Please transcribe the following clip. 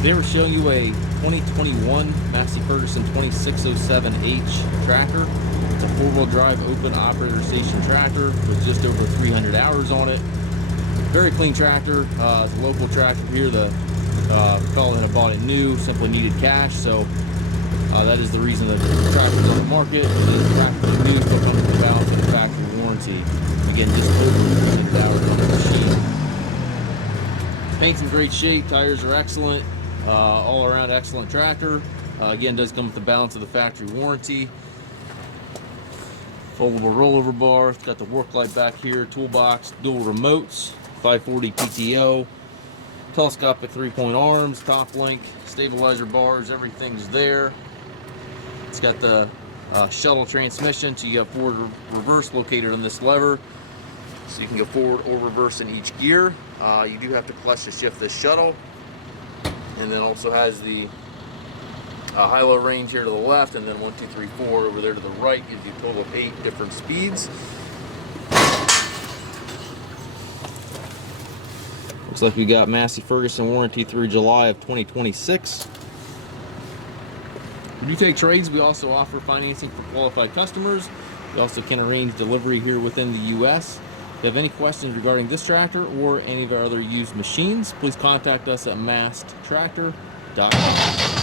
Today we're showing you a 2021 Massey Ferguson 2607H tractor. It's a four-wheel drive open operator station tractor with just over 300 hours on it. Very clean tractor. It's a local tractor here. The fellow that had bought it new simply needed cash, so that is the reason that the tractor's on the market. It is practically new, but under the balance of the factory warranty. Again, just over 300 hours on the machine. Paint's in great shape. Tires are excellent. All around excellent tractor. Again, does come with the balance of the factory warranty. Foldable rollover bar. It's got the work light back here. Toolbox, dual remotes, 540 PTO, telescopic 3-point arms, top link, stabilizer bars. Everything's there. It's got the shuttle transmission, so you got forward reverse located on this lever, so you can go forward or reverse in each gear. You do have to clutch to shift this shuttle. And then also has the high-low range here to the left, and then 1, 2, 3, 4 over there to the right. Gives you a total of 8 different speeds. Looks like we got Massey Ferguson warranty through July of 2026. We do take trades. We also offer financing for qualified customers. We also can arrange delivery here within the U.S. If you have any questions regarding this tractor or any of our other used machines, please contact us at masttractor.com.